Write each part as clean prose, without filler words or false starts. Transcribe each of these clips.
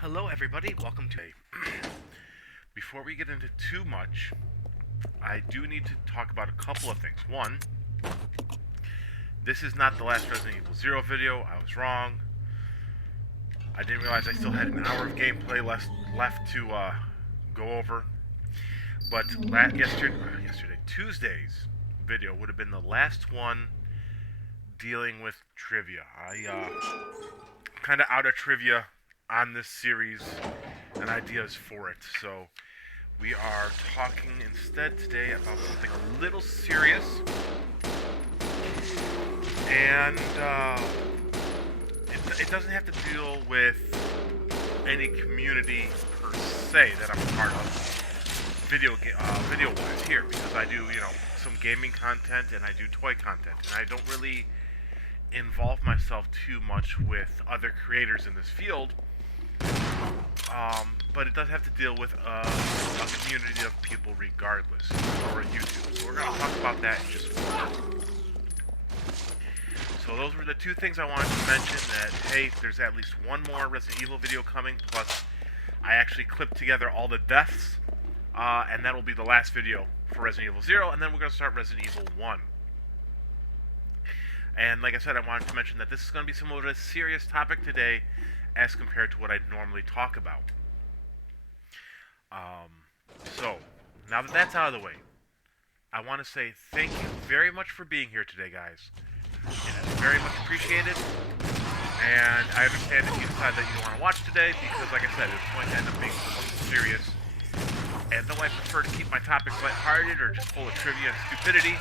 Hello, everybody. Welcome to. Before we get into too much, I do need to talk about a couple of things. One, this is not the last Resident Evil Zero video. I was wrong. I didn't realize I still had an hour of gameplay left to go over. But Tuesday's video would have been the last one dealing with trivia. I kind of out of trivia on this series and ideas for it. So we are talking instead today about something a little serious. And it doesn't have to deal with any community per se that I'm a part of, video-wise here, because I do, some gaming content and I do toy content, and I don't really involve myself too much with other creators in this field. But it does have to deal with a community of people regardless, or YouTube. So we're going to talk about that in just a moment. So those were the two things I wanted to mention, that, hey, there's at least one more Resident Evil video coming, plus I actually clipped together all the deaths, and that will be the last video for Resident Evil 0, and then we're going to start Resident Evil 1. And like I said, I wanted to mention that this is going to be somewhat of a serious topic today as compared to what I normally talk about. So, now that that's out of the way, I want to say thank you very much for being here today, guys. It is very much appreciated, and I understand if you decide that you don't want to watch today, because like I said, it's going to end up being somewhat serious. And though I prefer to keep my topics lighthearted or just full of trivia and stupidity,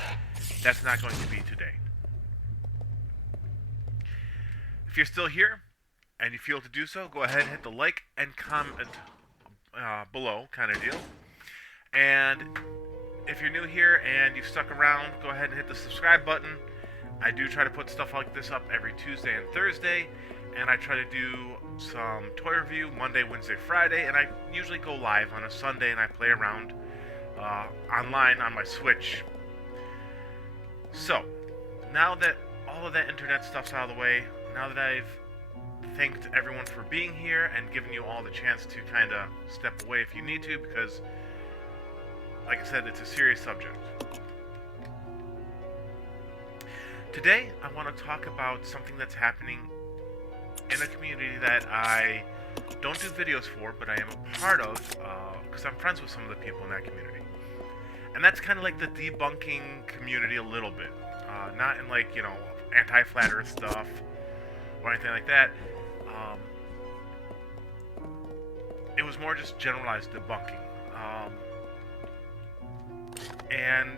that's not going to be today. If you're still here, and you feel to do so, go ahead and hit the like and comment below, kind of deal. And if you're new here and you've stuck around, go ahead and hit the subscribe button. I do try to put stuff like this up every Tuesday and Thursday, and I try to do some toy review Monday, Wednesday, Friday, and I usually go live on a Sunday and I play around online on my Switch. So, now that all of that internet stuff's out of the way, now that I've thanked everyone for being here and given you all the chance to kind of step away if you need to, because, like I said, it's a serious subject. Today, I want to talk about something that's happening in a community that I don't do videos for, but I am a part of, because I'm friends with some of the people in that community. And that's kind of like the debunking community a little bit. Not in like, anti-flat earth stuff or anything like that. It was more just generalized debunking. And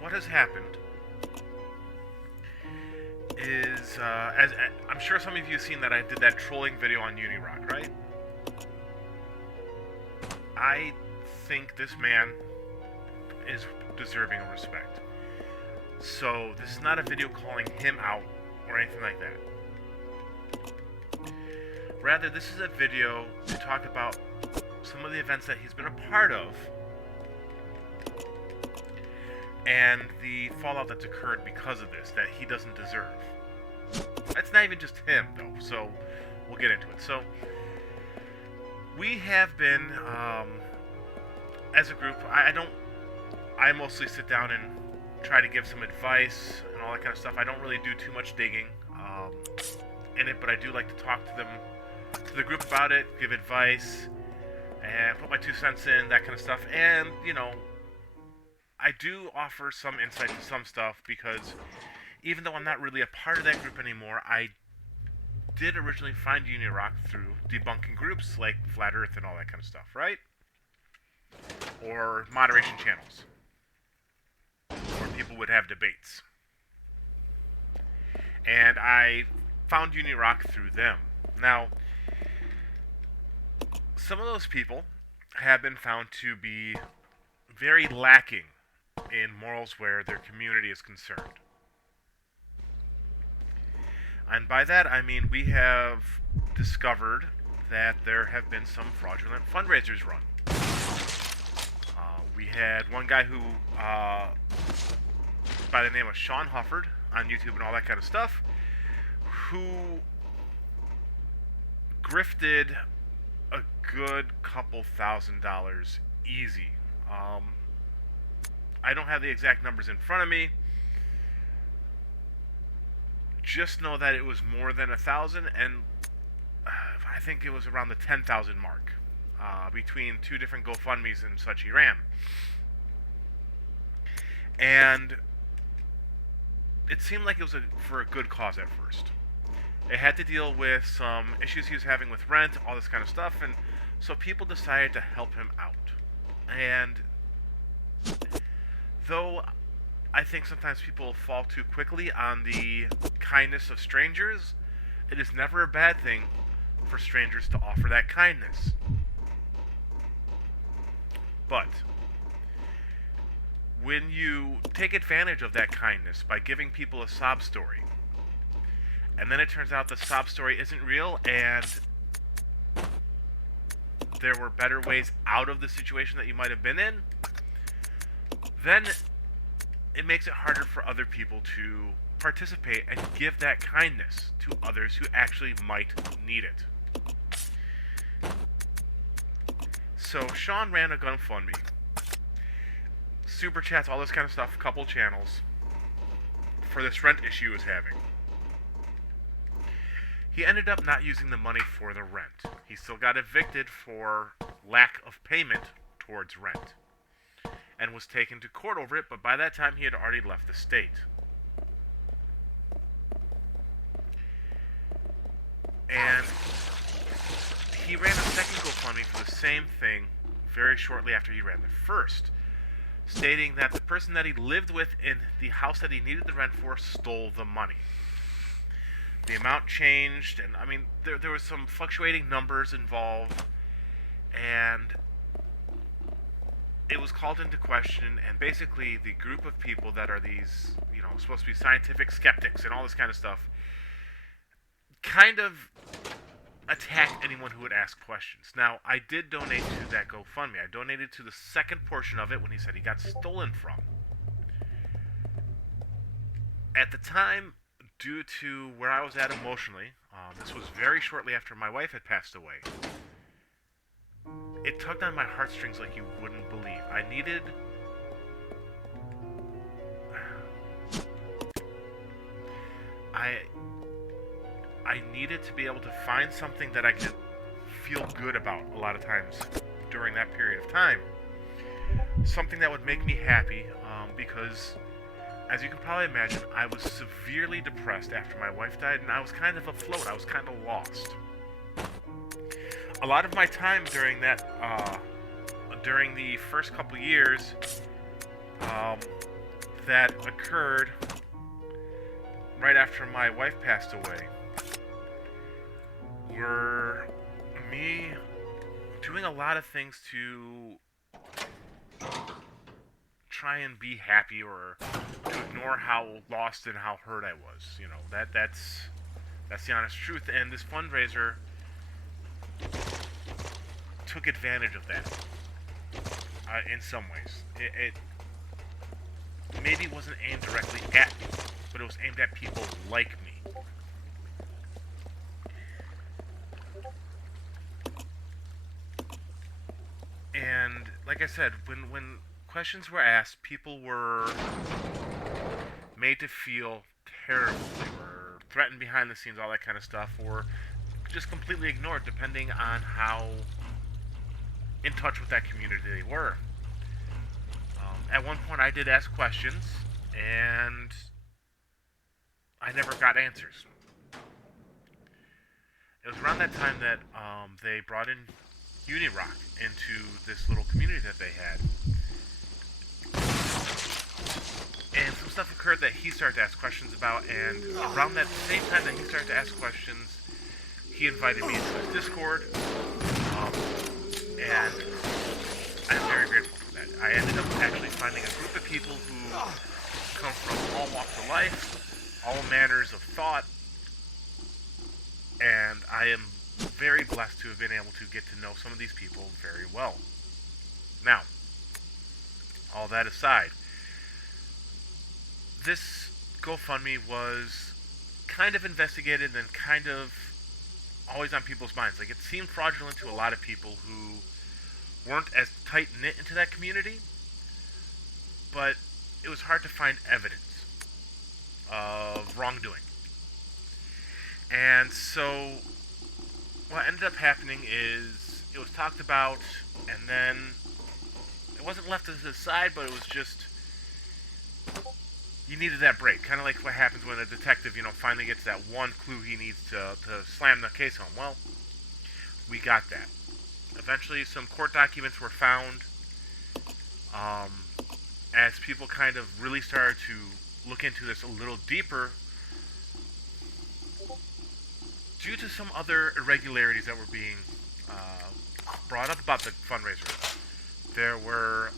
what has happened is, as I'm sure some of you have seen that I did that trolling video on Unirock, right? I think this man is deserving of respect. So this is not a video calling him out or anything like that. Rather, this is a video to talk about some of the events that he's been a part of and the fallout that's occurred because of this that he doesn't deserve. That's not even just him, though, so we'll get into it. So, we have been, as a group, I mostly sit down and try to give some advice and all that kind of stuff. I don't really do too much digging in it, but I do like to talk to the group about it, give advice, and put my 2 cents in, that kind of stuff. And, I do offer some insight to some stuff, because even though I'm not really a part of that group anymore, I did originally find Unirock through debunking groups like Flat Earth and all that kind of stuff, right? Or moderation channels, where people would have debates. And I found Unirock through them. Now, some of those people have been found to be very lacking in morals where their community is concerned. And by that, I mean we have discovered that there have been some fraudulent fundraisers run. We had one guy who, by the name of Sean Hufford, on YouTube and all that kind of stuff, who grifted a good couple $1,000s easy. I don't have the exact numbers in front of me. Just know that it was more than 1,000, and I think it was around the 10,000 mark between two different GoFundMe's and such he ran. And it seemed like it was for a good cause at first. It had to deal with some issues he was having with rent, all this kind of stuff, and so people decided to help him out. And though I think sometimes people fall too quickly on the kindness of strangers, it is never a bad thing for strangers to offer that kindness. But when you take advantage of that kindness by giving people a sob story, and then it turns out the sob story isn't real and there were better ways out of the situation that you might have been in, then it makes it harder for other people to participate and give that kindness to others who actually might need it. So Sean ran a GoFundMe, super chats, all this kind of stuff, couple channels for this rent issue he was having. He ended up not using the money for the rent. He still got evicted for lack of payment towards rent and was taken to court over it, but by that time he had already left the state. And he ran a second GoFundMe for the same thing very shortly after he ran the first, stating that the person that he lived with in the house that he needed the rent for stole the money. The amount changed, and I mean, there was some fluctuating numbers involved, and it was called into question, and basically the group of people that are these, supposed to be scientific skeptics and all this kind of stuff, kind of attacked anyone who would ask questions. Now, I did donate to that GoFundMe. I donated to the second portion of it when he said he got stolen from. At the time, due to where I was at emotionally, this was very shortly after my wife had passed away, it tugged on my heartstrings like you wouldn't believe. I needed to be able to find something that I could feel good about a lot of times during that period of time. Something that would make me happy, because as you can probably imagine, I was severely depressed after my wife died, and I was kind of afloat. I was kind of lost. A lot of my time during the first couple years, that occurred right after my wife passed away, were me doing a lot of things to try and be happy, or to ignore how lost and how hurt I was. That's the honest truth. And this fundraiser took advantage of that in some ways. It maybe wasn't aimed directly at me, but it was aimed at people like me. And like I said, when questions were asked, people were made to feel terrible. They were threatened behind the scenes, all that kind of stuff, or just completely ignored, depending on how in touch with that community they were. At one point, I did ask questions, and I never got answers. It was around that time that they brought in Unirock into this little community that they had. And some stuff occurred that he started to ask questions about, and around that same time that he started to ask questions, he invited me into his Discord, and I'm very grateful for that. I ended up actually finding a group of people who come from all walks of life, all manners of thought, and I am very blessed to have been able to get to know some of these people very well. Now, all that aside, this GoFundMe was kind of investigated and kind of always on people's minds. Like, it seemed fraudulent to a lot of people who weren't as tight-knit into that community, but it was hard to find evidence of wrongdoing. And so what ended up happening is it was talked about, and then it wasn't left to the side, but it was just, you needed that break. Kind of like what happens when a detective, finally gets that one clue he needs to slam the case home. Well, we got that. Eventually, some court documents were found. As people kind of really started to look into this a little deeper, due to some other irregularities that were being brought up about the fundraiser, there were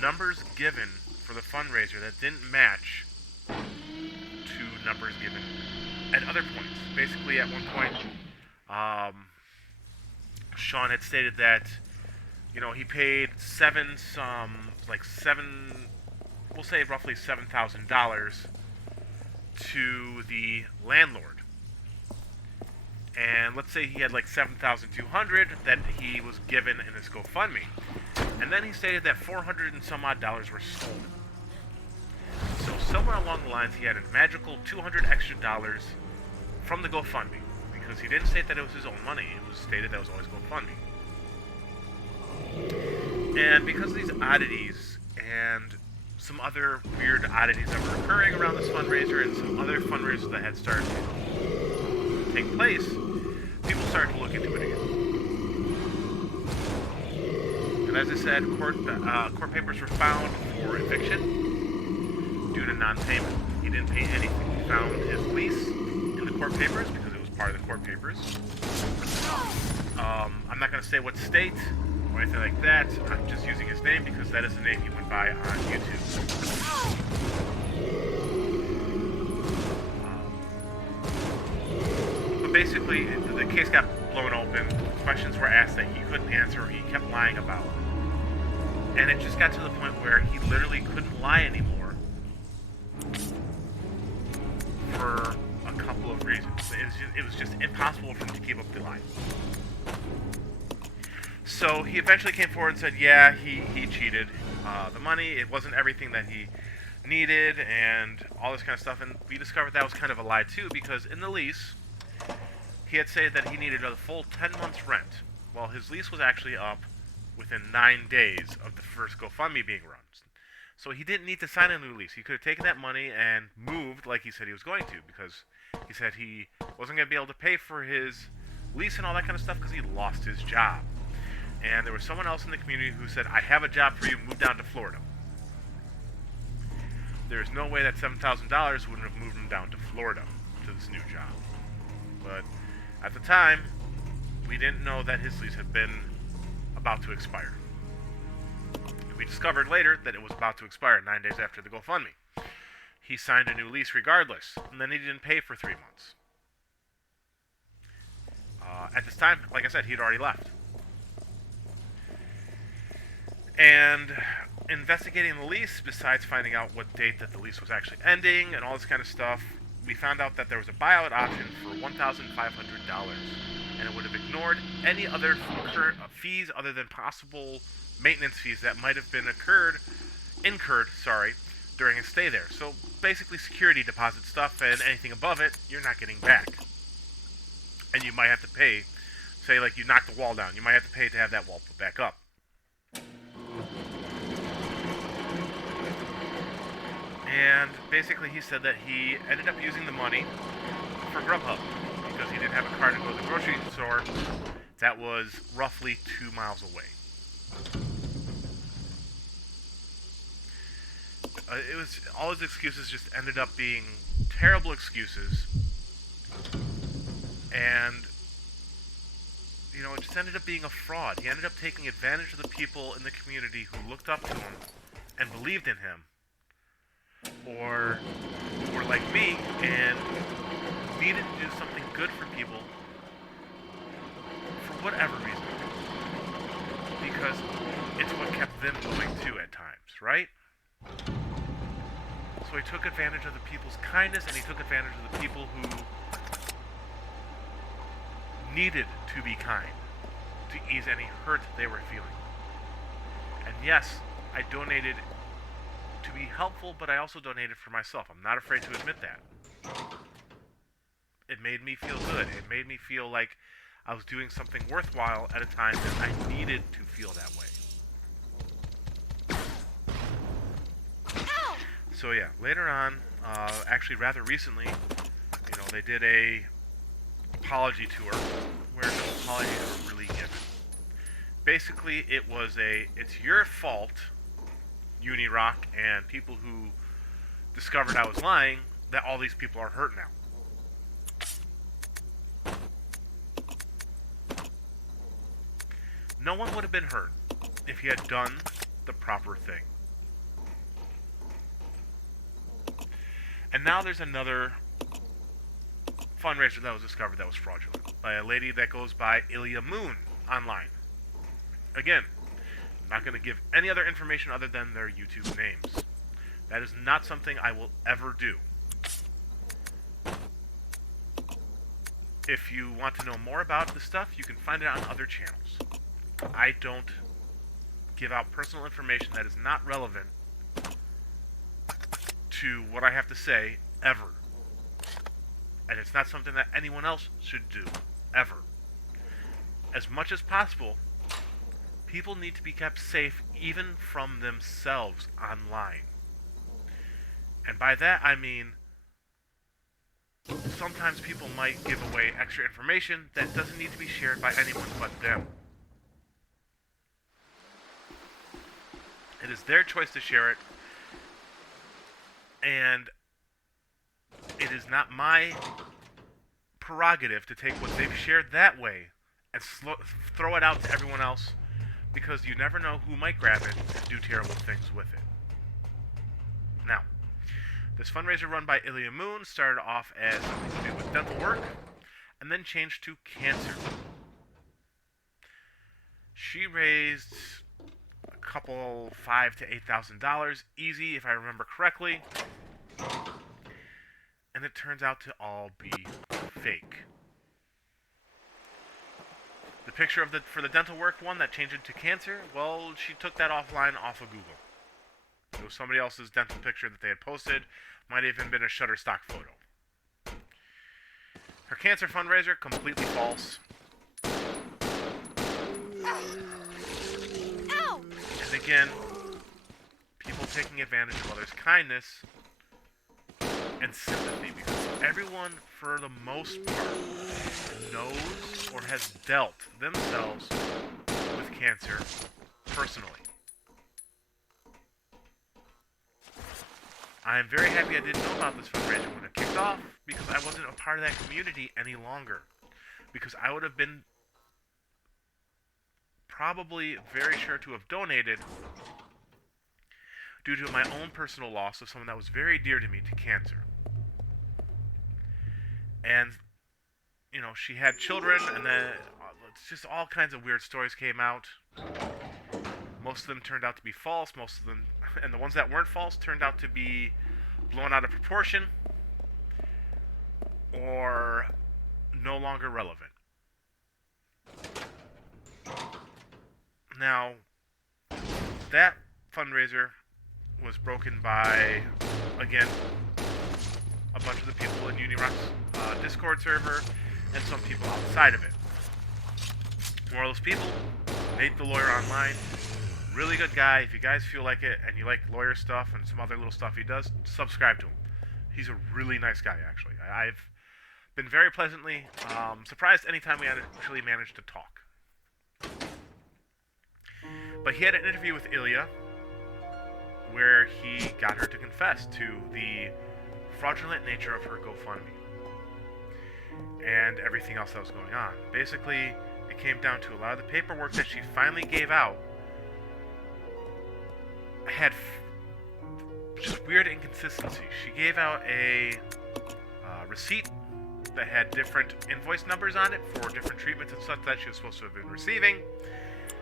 numbers given for the fundraiser that didn't match to numbers given at other points. Basically, at one point, Sean had stated that, he paid we'll say roughly $7,000 to the landlord. And let's say he had like $7,200 that he was given in his GoFundMe. And then he stated that $400 and some odd were stolen. So somewhere along the lines, he had a magical $200 extra from the GoFundMe, because he didn't state that it was his own money. It was stated that it was always GoFundMe. And because of these oddities and some other weird oddities that were occurring around this fundraiser and some other fundraisers that had started to take place, people started to look into it again. And as I said, court papers were found for eviction due to non-payment. He didn't pay anything. We found his lease in the court papers because it was part of the court papers. I'm not going to say what state or anything like that. I'm just using his name because that is the name he went by on YouTube. But basically, the case got blown open. Questions were asked that he couldn't answer, he kept lying about. And it just got to the point where he literally couldn't lie anymore for a couple of reasons. It was just impossible for him to keep up the lie. So he eventually came forward and said, yeah, he cheated the money. It wasn't everything that he needed and all this kind of stuff. And we discovered that was kind of a lie too, because in the lease, he had said that he needed a full 10 months rent. Well, his lease was actually up within 9 days of the first GoFundMe being run. So he didn't need to sign a new lease. He could have taken that money and moved like he said he was going to, because he said he wasn't going to be able to pay for his lease and all that kind of stuff because he lost his job. And there was someone else in the community who said, I have a job for you, move down to Florida. There's no way that $7,000 wouldn't have moved him down to Florida to this new job. But at the time, we didn't know that his lease had been about to expire. We discovered later that it was about to expire 9 days after the GoFundMe. He signed a new lease regardless, and then he didn't pay for 3 months. At this time, like I said, he'd already left. And investigating the lease, besides finding out what date that the lease was actually ending and all this kind of stuff, we found out that there was a buyout option for $1,500, and it would have ignored any other fees other than possible maintenance fees that might have been incurred during his stay there. So basically security deposit stuff, and anything above it, you're not getting back. And you might have to pay, say like you knocked the wall down, you might have to pay to have that wall put back up. And basically he said that he ended up using the money for Grubhub because he didn't have a car to go to the grocery store that was roughly 2 miles away. It was all his excuses just ended up being terrible excuses, and it just ended up being a fraud. He ended up taking advantage of the people in the community who looked up to him and believed in him, or were like me and needed to do something good for people for whatever reason, because it's what kept them going too at times, right? So he took advantage of the people's kindness, and he took advantage of the people who needed to be kind to ease any hurt they were feeling. And yes, I donated to be helpful, but I also donated for myself. I'm not afraid to admit that. It made me feel good. It made me feel like I was doing something worthwhile at a time that I needed to feel that way. Ow! So yeah, later on, actually rather recently, they did a apology tour where no apologies were really given. Basically, it was it's your fault, Unirock and people who discovered I was lying, that all these people are hurt now. No one would have been hurt if he had done the proper thing. And now there's another fundraiser that was discovered that was fraudulent by a lady that goes by Ilya Moon online. Again, I'm not going to give any other information other than their YouTube names. That is not something I will ever do. If you want to know more about this stuff, you can find it on other channels. I don't give out personal information that is not relevant to what I have to say, ever. And it's not something that anyone else should do, ever. As much as possible, people need to be kept safe even from themselves online. And by that I mean, sometimes people might give away extra information that doesn't need to be shared by anyone but them. It is their choice to share it, and it is not my prerogative to take what they've shared that way and throw it out to everyone else, because you never know who might grab it and do terrible things with it. Now, this fundraiser run by Ilya Moon started off as something to do with dental work, and then changed to cancer. She raised a couple $5,000 to $8,000, easy if I remember correctly, and it turns out to all be fake. The picture for the dental work one that changed it to cancer, well, she took that offline off of Google. It was somebody else's dental picture that they had posted. Might have even been a Shutterstock photo. Her cancer fundraiser, completely false. Ow! And again, people taking advantage of others' kindness and sympathy, because everyone, for the most part, knows or has dealt themselves with cancer personally. I am very happy I didn't know about this fundraiser when it kicked off, because I wasn't a part of that community any longer. Because I would have been probably very sure to have donated due to my own personal loss of someone that was very dear to me to cancer. And, she had children, and then it's just all kinds of weird stories came out. Most of them turned out to be false. Most of them, and the ones that weren't false, turned out to be blown out of proportion or no longer relevant. Now, that fundraiser was broken by, again, a bunch of the people in Unirock's Discord server and some people outside of it. One of those people, Nate the Lawyer Online, really good guy. If you guys feel like it and you like lawyer stuff and some other little stuff he does, subscribe to him. He's a really nice guy, actually. I've been very pleasantly surprised anytime we actually managed to talk. But he had an interview with Ilya where he got her to confess to the fraudulent nature of her GoFundMe and everything else that was going on. Basically, it came down to a lot of the paperwork that she finally gave out had just weird inconsistencies. She gave out a receipt that had different invoice numbers on it for different treatments and such that she was supposed to have been receiving.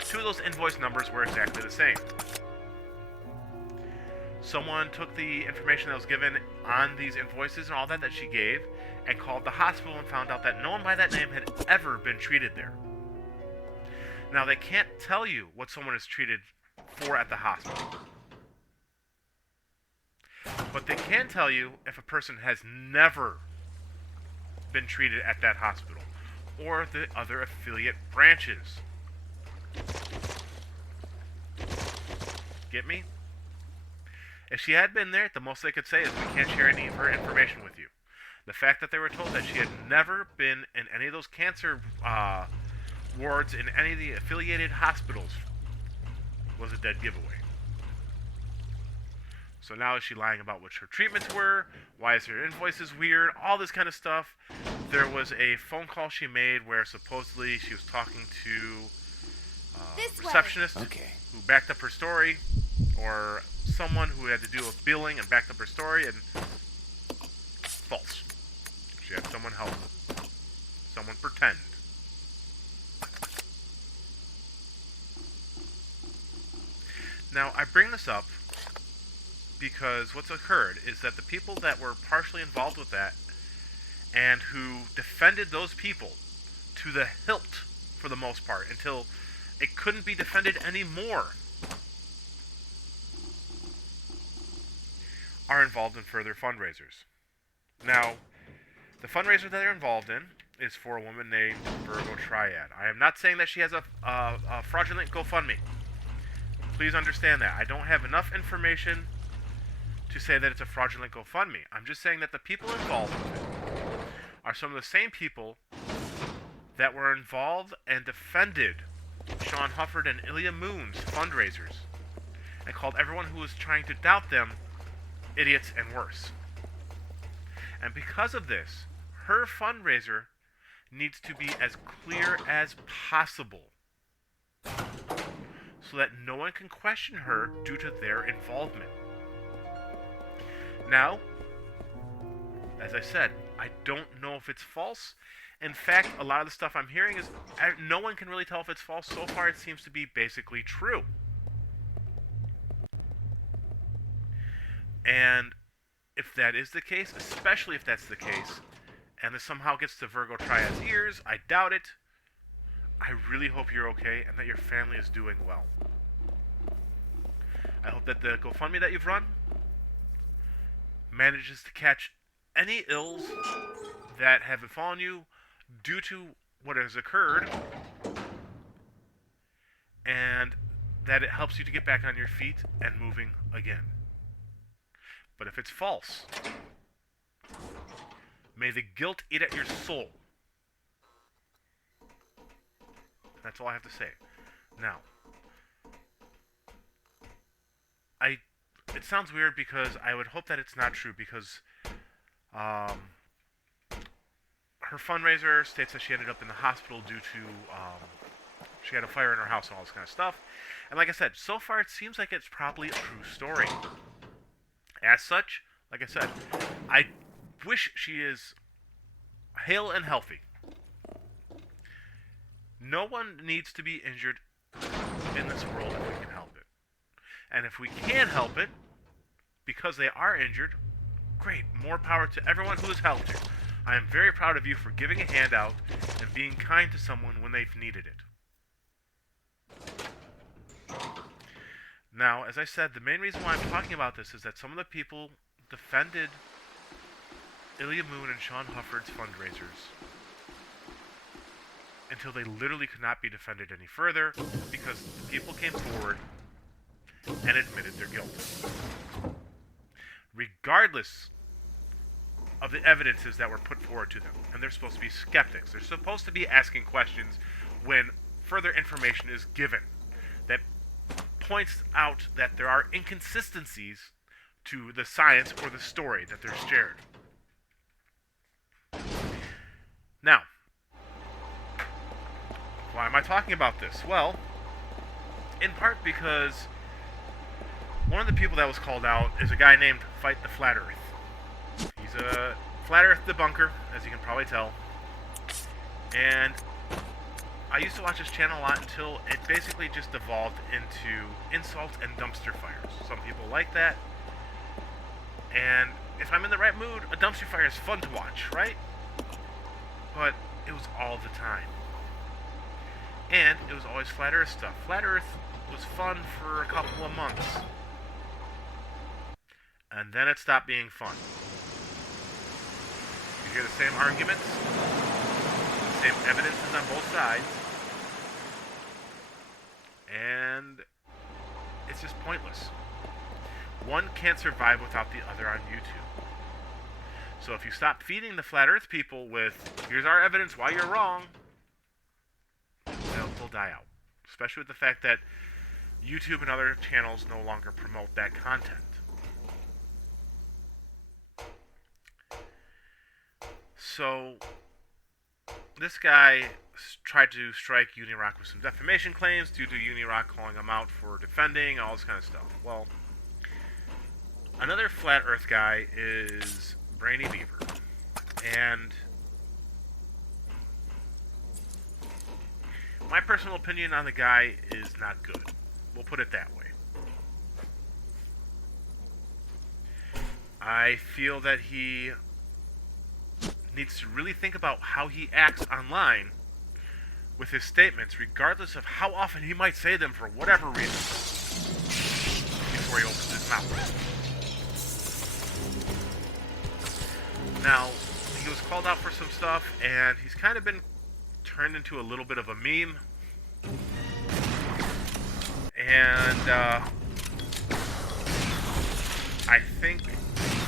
Two of those invoice numbers were exactly the same. Someone took the information that was given on these invoices and all that she gave and called the hospital and found out that no one by that name had ever been treated there. Now, they can't tell you what someone is treated for at the hospital, but they can tell you if a person has never been treated at that hospital or the other affiliate branches. Get me? If she had been there, the most they could say is we can't share any of her information with you. The fact that they were told that she had never been in any of those cancer wards in any of the affiliated hospitals was a dead giveaway. So now is she lying about what her treatments were? Why is her invoices weird? All this kind of stuff. There was a phone call she made where supposedly she was talking to a receptionist who backed up her story, or someone who had to do with billing and backed up her story, and false. She had someone help, someone pretend. Now, I bring this up because what's occurred is that the people that were partially involved with that and who defended those people to the hilt for the most part until it couldn't be defended anymore are involved in further fundraisers. Now, the fundraiser that they're involved in is for a woman named Virgo Triad. I am not saying that she has a fraudulent GoFundMe. Please understand that. I don't have enough information to say that it's a fraudulent GoFundMe. I'm just saying that the people involved with it are some of the same people that were involved and defended Sean Hufford and Ilya Moon's fundraisers and called everyone who was trying to doubt them idiots and worse. And because of this, her fundraiser needs to be as clear as possible so that no one can question her due to their involvement. Now, as I said, I don't know if it's false. In fact, a lot of the stuff I'm hearing is no one can really tell if it's false. So far, it seems to be basically true. And if that is the case, especially if that's the case, and this somehow gets to Virgo Triad's ears, I doubt it. I really hope you're okay and that your family is doing well. I hope that the GoFundMe that you've run manages to catch any ills that have befallen you due to what has occurred, and that it helps you to get back on your feet and moving again. But if it's false, may the guilt eat at your soul. That's all I have to say. Now, it sounds weird because I would hope that it's not true, because her fundraiser states that she ended up in the hospital due to she had a fire in her house and all this kind of stuff. And like I said, so far it seems like it's probably a true story. As such, like I said, I wish she is hale and healthy. No one needs to be injured in this world if we can help it. And if we can help it, because they are injured, great, more power to everyone who has helped you. I am very proud of you for giving a hand out and being kind to someone when they've needed it. Now, as I said, the main reason why I'm talking about this is that some of the people defended Ilya Moon and Sean Hufford's fundraisers until they literally could not be defended any further because the people came forward and admitted their guilt. Regardless of the evidences that were put forward to them. And they're supposed to be skeptics. They're supposed to be asking questions when further information is given that points out that there are inconsistencies to the science or the story that they're shared. Now, why am I talking about this? Well, in part because one of the people that was called out is a guy named Fight the Flat Earth. He's a Flat Earth debunker, as you can probably tell. And I used to watch his channel a lot until it basically just devolved into insults and dumpster fires. Some people like that, And if I'm in the right mood, a dumpster fire is fun to watch, right? But it was all the time. And it was always Flat Earth stuff. Flat Earth was fun for a couple of months. And then it stopped being fun. You hear the same arguments, the same evidences on both sides, and it's just pointless. One can't survive without the other on YouTube. So if you stop feeding the Flat Earth people with, here's our evidence why you're wrong, they'll die out. Especially with the fact that YouTube and other channels no longer promote that content. So, this guy tried to strike Unirock with some defamation claims due to Unirock calling him out for defending, all this kind of stuff. Well, another Flat Earth guy is Brainy Beaver. And my personal opinion on the guy is not good. We'll put it that way. I feel that he needs to really think about how he acts online with his statements, regardless of how often he might say them for whatever reason, before he opens his mouth. Now, he was called out for some stuff, and he's kind of been turned into a little bit of a meme. And I think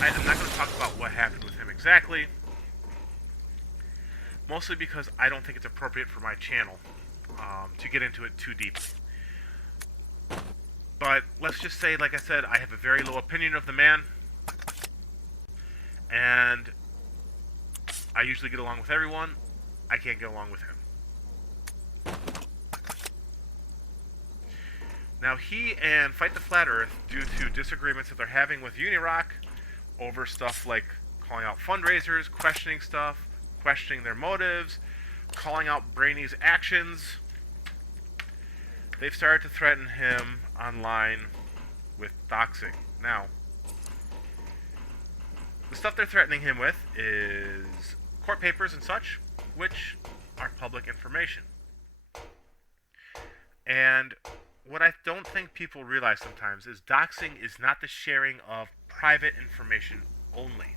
I'm not going to talk about what happened with him exactly, mostly because I don't think it's appropriate for my channel to get into it too deeply. But let's just say, like I said, I have a very low opinion of the man, and I usually get along with everyone. I can't get along with him. Now, he and Fight the Flat Earth, due to disagreements that they're having with Unirock over stuff like calling out fundraisers, questioning stuff, questioning their motives, calling out Brainy's actions, they've started to threaten him online with doxing. Now, the stuff they're threatening him with is court papers and such, which are public information. And what I don't think people realize sometimes is doxing is not the sharing of private information only.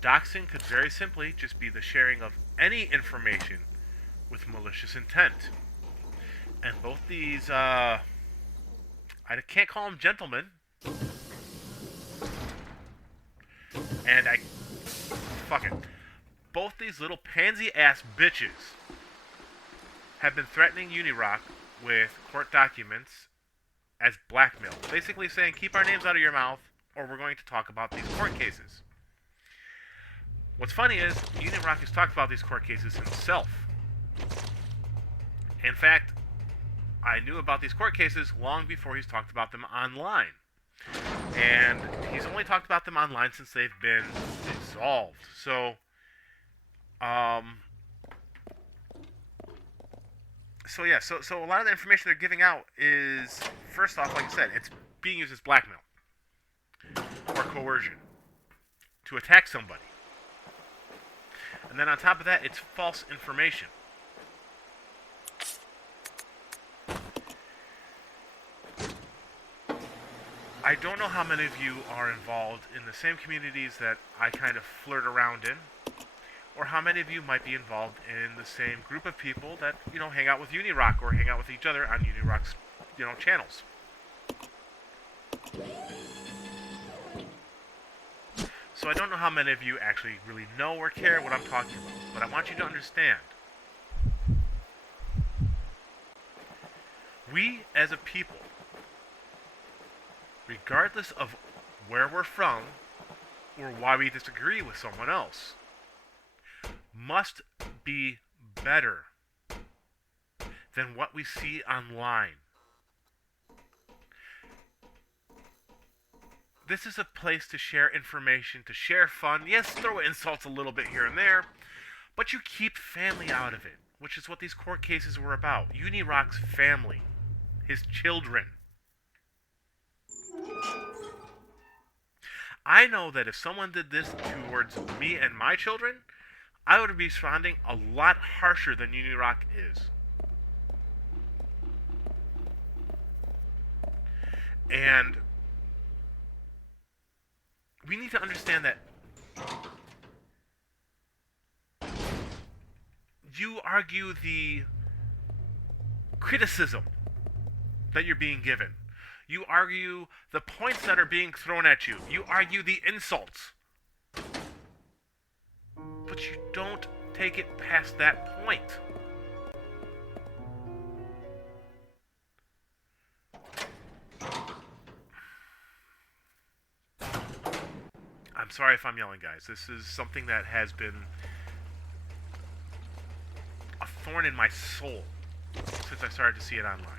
Doxing could very simply just be the sharing of any information with malicious intent. And both these, I can't call them gentlemen, and fuck it. Both these little pansy-ass bitches have been threatening Unirock with court documents as blackmail. Basically saying, keep our names out of your mouth, or we're going to talk about these court cases. What's funny is, Unirock has talked about these court cases himself. In fact, I knew about these court cases long before he's talked about them online. And he's only talked about them online since they've been dissolved. So, So a lot of the information they're giving out is, first off, like I said, it's being used as blackmail or coercion to attack somebody. And then on top of that, it's false information. I don't know how many of you are involved in the same communities that I kind of flirt around in, or how many of you might be involved in the same group of people that, hang out with Unirock or hang out with each other on Unirock's, channels. So I don't know how many of you actually really know or care what I'm talking about, but I want you to understand. We, as a people, regardless of where we're from or why we disagree with someone else, must be better than what we see online. This is a place to share information, to share fun. Yes, throw insults a little bit here and there, but you keep family out of it, which is what these court cases were about. Unirock's family, his children. I know that if someone did this towards me and my children, I would be responding a lot harsher than Unirock is. And we need to understand that you argue the criticism that you're being given. You argue the points that are being thrown at you. You argue the insults. But you don't take it past that point. I'm sorry if I'm yelling, guys. This is something that has been a thorn in my soul since I started to see it online.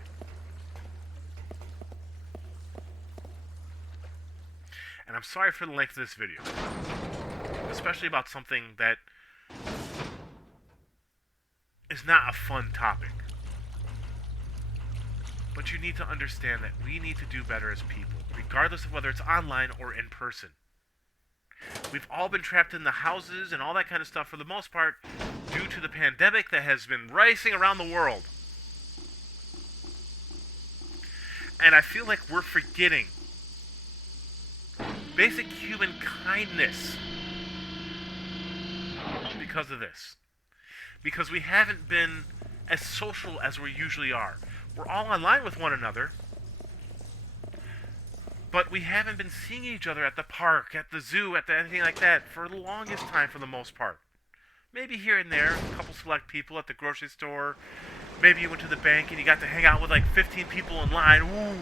And I'm sorry for the length of this video, especially about something that is not a fun topic. But you need to understand that we need to do better as people, regardless of whether it's online or in person. We've all been trapped in the houses and all that kind of stuff for the most part due to the pandemic that has been racing around the world. And I feel like we're forgetting basic human kindness because of this. Because we haven't been as social as we usually are. We're all online with one another, but we haven't been seeing each other at the park, at the zoo, at anything like that for the longest time for the most part. Maybe here and there, a couple select people at the grocery store. Maybe you went to the bank and you got to hang out with like 15 people in line. Ooh.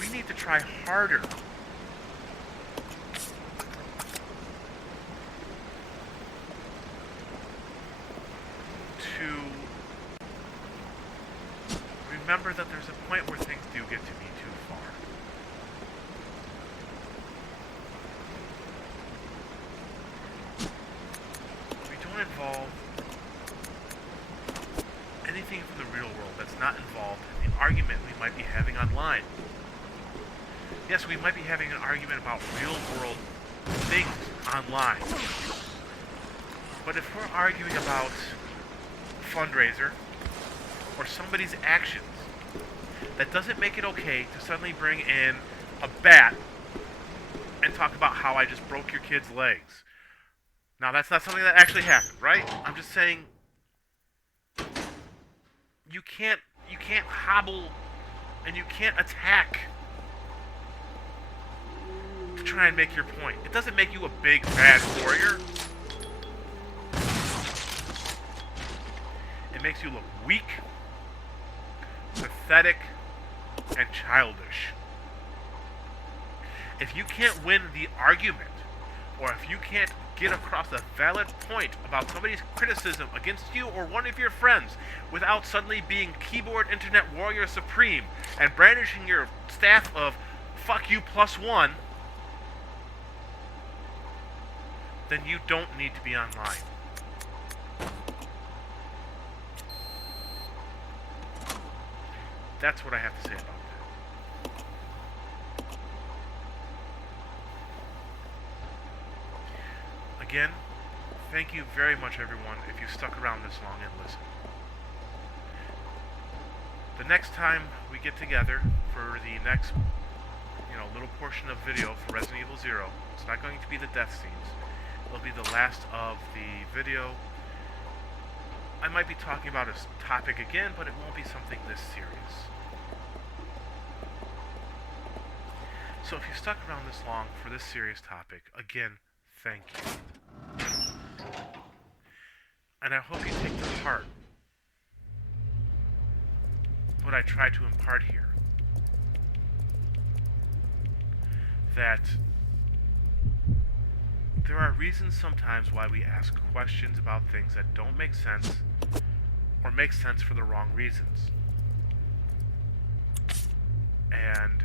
We need to try harder. To remember that there's a point where things do get to be too far. We don't involve anything from the real world that's not involved in the argument we might be having online. Yes, we might be having an argument about real-world things online. But if we're arguing about a fundraiser or somebody's actions, that doesn't make it okay to suddenly bring in a bat and talk about how I just broke your kid's legs. Now, that's not something that actually happened, right? I'm just saying you can't hobble and you can't attack to try and make your point. It doesn't make you a big, bad warrior. It makes you look weak, pathetic, and childish. If you can't win the argument, or if you can't get across a valid point about somebody's criticism against you or one of your friends without suddenly being keyboard internet warrior supreme and brandishing your staff of fuck you +1, then you don't need to be online. That's what I have to say about that. Again, thank you very much, everyone, if you stuck around this long and listened. The next time we get together for the next, little portion of video for Resident Evil 0, it's not going to be the death scenes. It'll be the last of the video. I might be talking about a topic again, but it won't be something this serious. So if you stuck around this long for this serious topic, again, thank you. And I hope you take to heart what I try to impart here. That there are reasons sometimes why we ask questions about things that don't make sense or make sense for the wrong reasons. And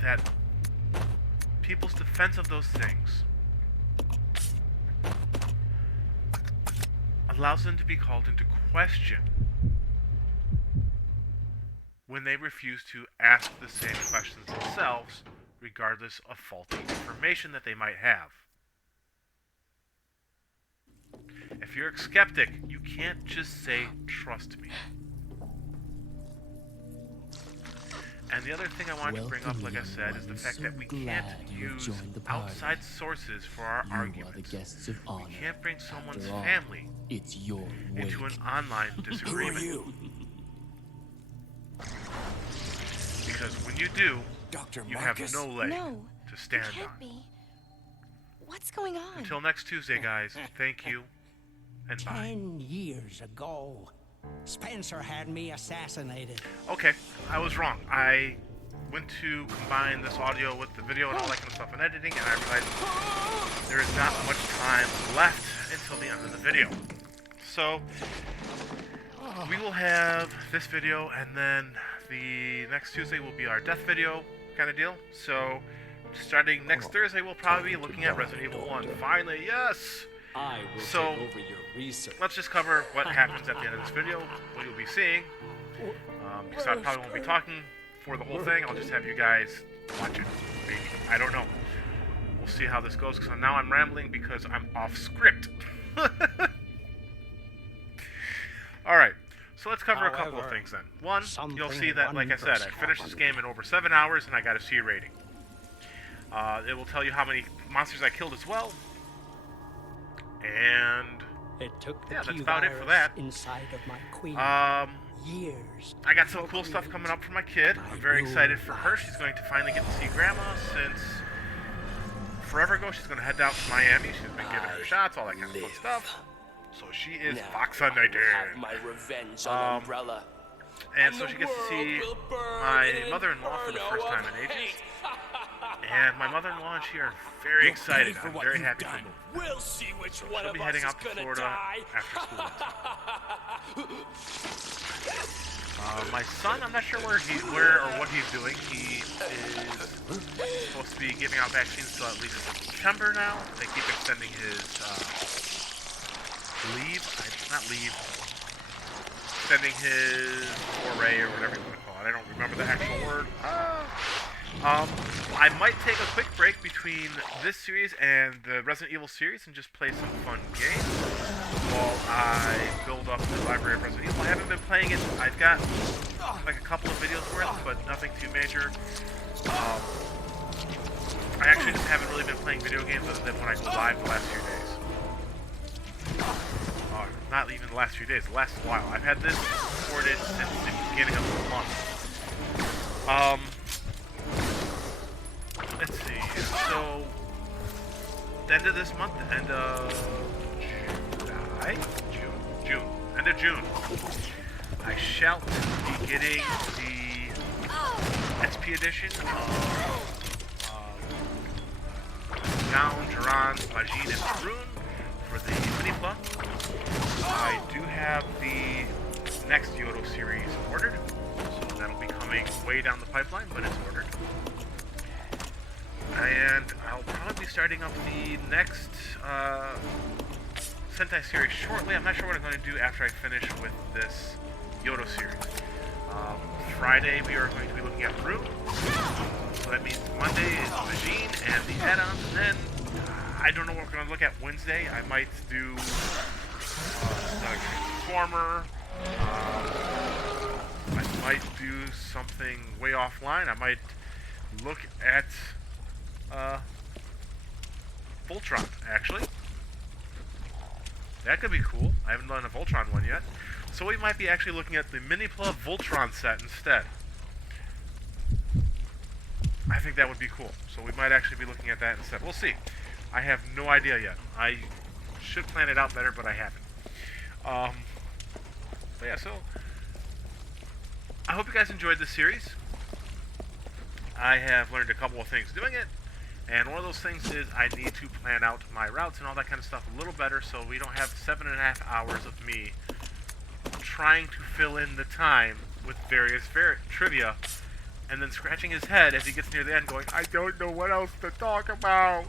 that people's defense of those things allows them to be called into question when they refuse to ask the same questions themselves, regardless of faulty information that they might have. If you're a skeptic, you can't just say, "Trust me." And the other thing I wanted to bring up, like I said, is the fact that we can't use outside sources for our arguments. We can't bring someone's family into an online disagreement. Who are you? Because when you do, Dr. you have Marcus? no leg No, to it stand can't on. be. What's going on? Until next Tuesday, guys, thank you, and bye. 10 years ago, Spencer had me assassinated. Okay, I was wrong. I went to combine this audio with the video and all that kind of stuff in editing, and I realized there is not much time left until the end of the video. So, we will have this video, and then the next Tuesday will be our death video kind of deal. So, starting next Thursday, we'll probably be looking at Resident Evil 1. Finally, yes! I will So, take over your research. Let's just cover what happens at the end of this video, what you'll be seeing. Because I probably won't be talking for the whole thing. I'll just have you guys watch it. Maybe. I don't know. We'll see how this goes, because now I'm rambling because I'm off script. Alright, so let's cover a couple of However, things then. One, you'll see something that, like I said, I wondrous finished this happened. game in over 7 hours, and I got a C rating. It will tell you how many monsters I killed as well. And It took the yeah, that's Q about it for virus that. inside of my queen years. I got some cool stuff coming up for my kid. I'm very excited for her. She's going to finally get to see Grandma since forever ago. She's going to head down to Miami. She's been getting her shots, all that kind of fun stuff. So she is Now, vaccinated. have my revenge on Umbrella. And so she gets to see my mother-in-law for the first time in ages. And my mother-in-law and she are very excited. I'm very happy for them. We'll see which one She'll of be us heading is out to gonna Florida die. after school. My son, I'm not sure where or what he's doing. He is supposed to be giving out vaccines till at least September now. They keep extending his extending his foray or whatever you want to call it. I don't remember the actual word. I might take a quick break between this series and the Resident Evil series and just play some fun games while I build up the library of Resident Evil. I haven't been playing it. I've got like a couple of videos worth, but nothing too major. I actually just haven't really been playing video games other than when I go live the last few days. Not even the last few days, the last while. I've had this recorded since the beginning of the month. Let's see. So, the end of this month, the end of June, end of June, I shall be getting the SP edition of Gaon, Jiran, Majin, and Rune for the Mini-Plug. I do have the next Yoto series ordered, so that'll be coming way down the pipeline, but it's ordered. And I'll probably be starting up the next Sentai series shortly. I'm not sure what I'm going to do after I finish with this Yoto series. Friday we are going to be looking at Rune, so that means Monday is Majin and the add-ons, and then I don't know what we're going to look at Wednesday. I might do Transformer. I might do something way offline. I might look at Voltron, actually. That could be cool. I haven't done a Voltron one yet. So we might be actually looking at the Mini-Plug Voltron set instead. I think that would be cool. So we might actually be looking at that instead. We'll see. I have no idea yet. I should plan it out better, but I haven't. But yeah, so I hope you guys enjoyed this series. I have learned a couple of things doing it, and one of those things is I need to plan out my routes and all that kind of stuff a little better so we don't have 7.5 hours of me trying to fill in the time with various trivia and then scratching his head as he gets near the end going, I don't know what else to talk about.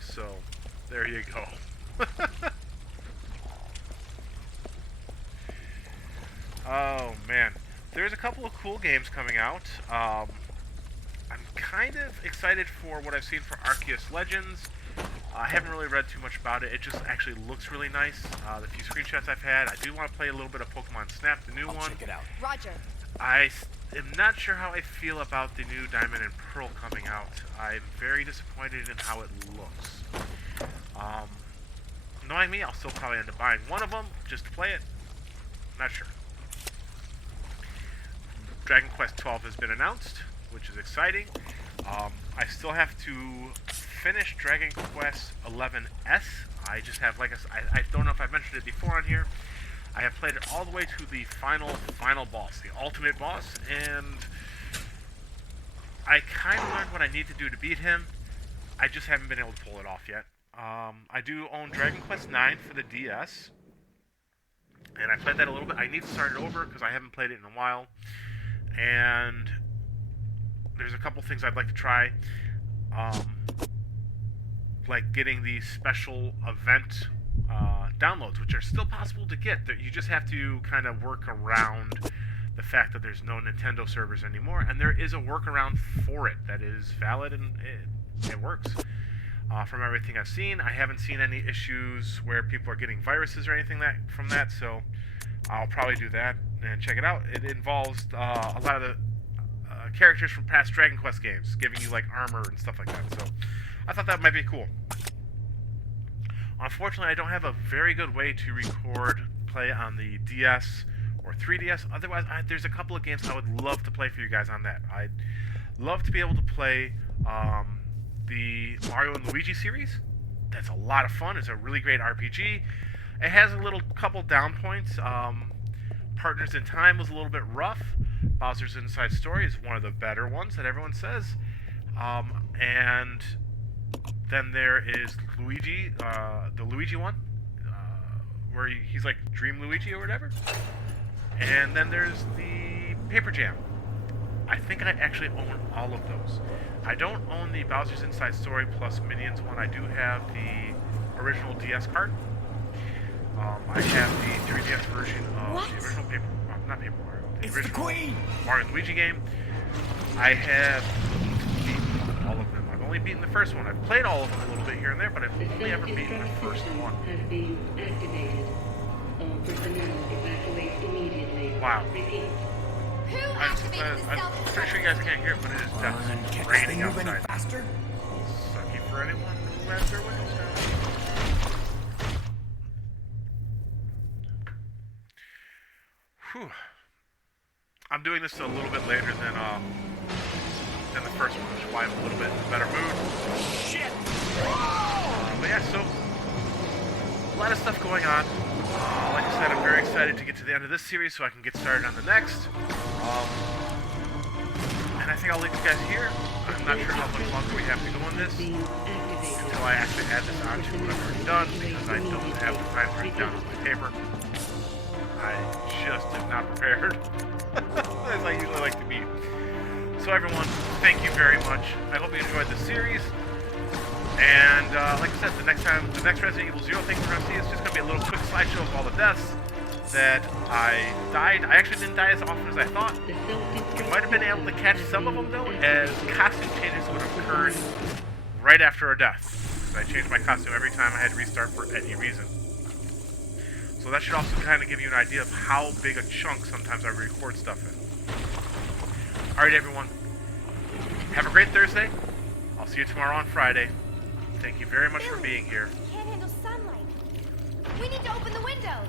So, there you go. Oh, man. there's a couple of cool games coming out. I'm kind of excited for what I've seen for Arceus Legends. I haven't really read too much about it. It just actually looks really nice. The few screenshots I've had, I do want to play a little bit of Pokemon Snap, the new one. Check it out. Roger. I am not sure how I feel about the new Diamond and Pearl coming out. I'm very disappointed in how it looks. Knowing me, I'll still probably end up buying one of them just to play it. Not sure. Dragon Quest XII has been announced, which is exciting. I still have to finish Dragon Quest XI-S. I just have, like I don't know if I've mentioned it before on here. I have played it all the way to the final boss, the ultimate boss, and I kind of learned what I need to do to beat him. I just haven't been able to pull it off yet. I do own Dragon Quest IX for the DS, and I played that a little bit. I need to start it over because I haven't played it in a while, and there's a couple things I'd like to try, like getting the special event downloads, which are still possible to get. You just have to kind of work around the fact that there's no Nintendo servers anymore, and there is a workaround for it that is valid, and it works. From everything I've seen, I haven't seen any issues where people are getting viruses or anything from that, so I'll probably do that and check it out. It involves a lot of the characters from past Dragon Quest games, giving you like armor and stuff like that, so I thought that might be cool. Unfortunately, I don't have a very good way to play on the DS or 3DS. Otherwise, there's a couple of games I would love to play for you guys on that. I'd love to be able to play the Mario and Luigi series. That's a lot of fun. It's a really great RPG. It has a couple down points. Partners in Time was a little bit rough. Bowser's Inside Story is one of the better ones that everyone says. And then there is Luigi, the Luigi one, where he's like Dream Luigi or whatever. And then there's the Paper Jam. I think I actually own all of those. I don't own the Bowser's Inside Story plus Minions one. I do have the original DS card. I have the 3DS version of the original not Paper Mario, the original Mario and Luigi game. I have beaten all of them. I've only beaten the first one. I've played all of them a little bit here and there, but I've only ever beaten the first one. Has been activated. All personnel evacuate immediately. Wow. Repeat. Who activated the I'm pretty sure you guys can't hear it, but it is just raining outside. Faster? Sucky for anyone who has their windows down. Whew. I'm doing this a little bit later than the first one, which is why I'm a little bit in a better mood. Shit! But yeah, so a lot of stuff going on. Like I said, I'm very excited to get to the end of this series so I can get started on the next. And I think I'll leave you guys here. I'm not sure how much longer we have to go on this until I actually add this on to what I've already done, because I don't have the time written down on my paper. I just am not prepared, as I usually like to be. So everyone, thank you very much. I hope you enjoyed the series. And like I said, the next Resident Evil 0 thing we're going to see is just going to be a little quick slideshow of all the deaths that I died. I actually didn't die as often as I thought. You might have been able to catch some of them, though, as costume changes would have occurred right after a death. I changed my costume every time I had to restart for any reason. So that should also kind of give you an idea of how big a chunk sometimes I record stuff in. Alright, everyone. Have a great Thursday. I'll see you tomorrow on Friday. Thank you very much for being here. Can't handle sunlight. We need to open the windows.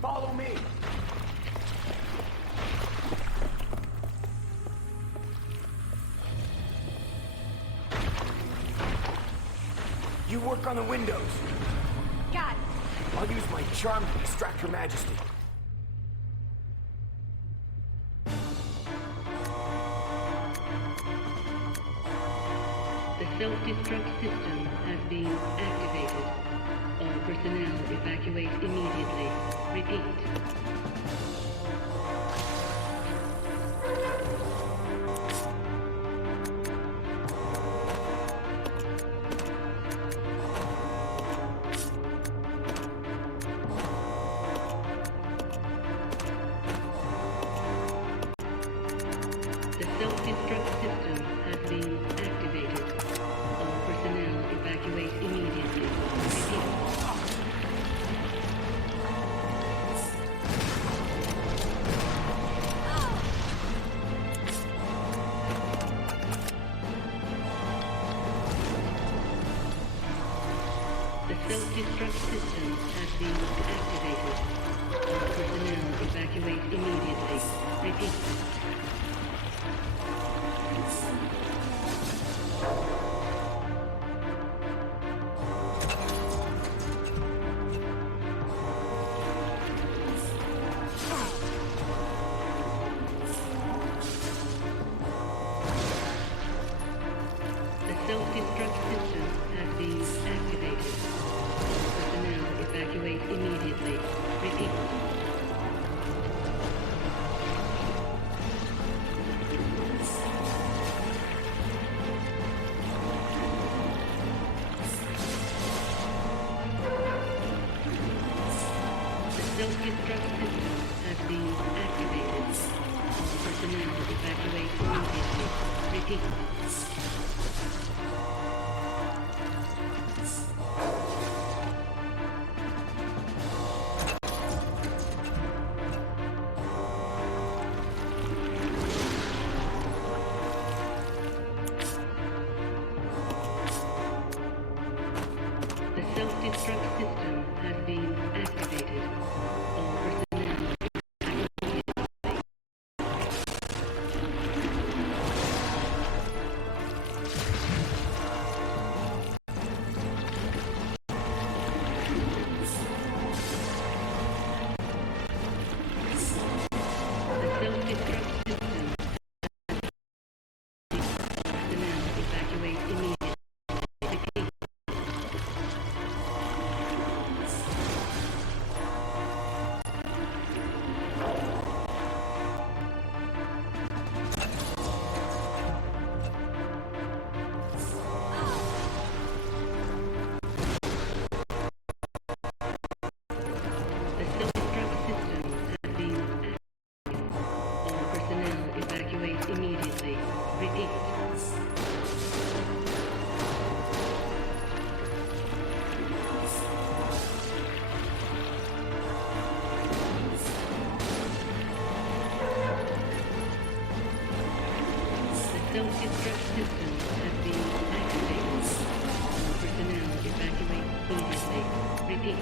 Follow me! You work on the windows. Got it. I'll use my charm to distract Her Majesty. The self-destruct system has been activated. All personnel evacuate immediately. Repeat. self-destruct system has been activated. All personnel evacuate immediately. Repeat. The self-destruct system has been activated. All personnel evacuate immediately. Repeat. The self-destruct system has been activated. All personnel evacuate immediately. Repeat. The self-destruct system has been activated. All personnel evacuate immediately. Repeat. The self-destruct system has been activated. All personnel The self-destruct system personnel evacuate immediately. Repeat. The self-destruct system has been activated. All personnel evacuate immediately. Repeat. The self-destruct system has been activated. All personnel evacuate immediately. Repeat.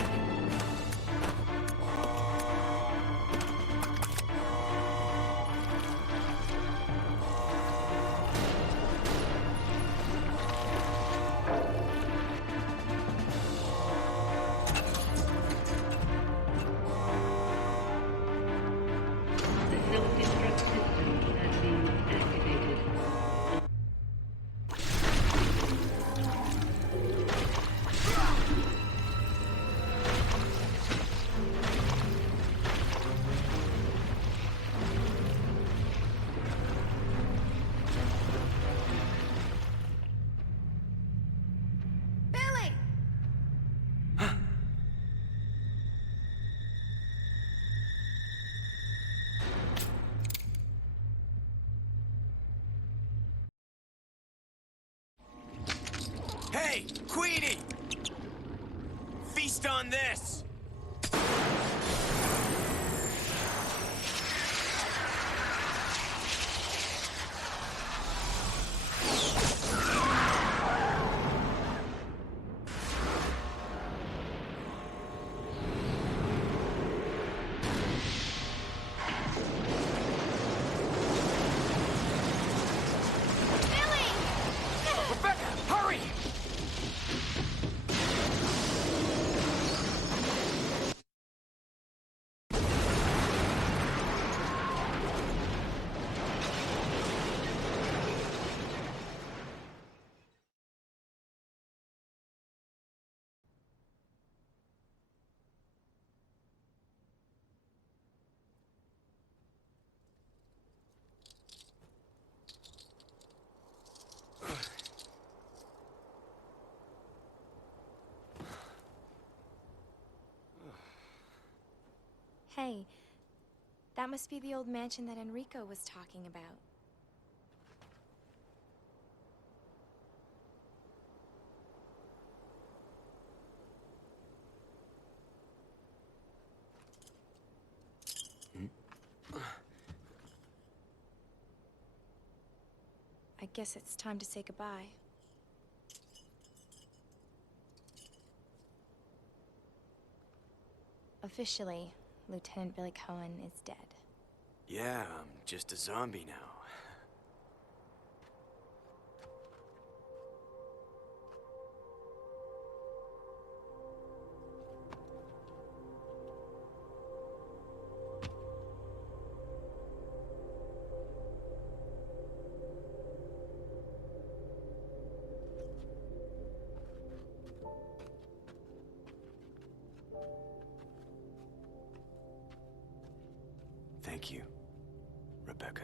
The self-destruct system has been activated. Billy! Hey, Queenie! Feast on this! Billy! Rebecca, hurry! Hey, that must be the old mansion that Enrico was talking about. Guess it's time to say goodbye. Officially, Lieutenant Billy Cohen is dead. Yeah, I'm just a zombie now. Thank you, Rebecca.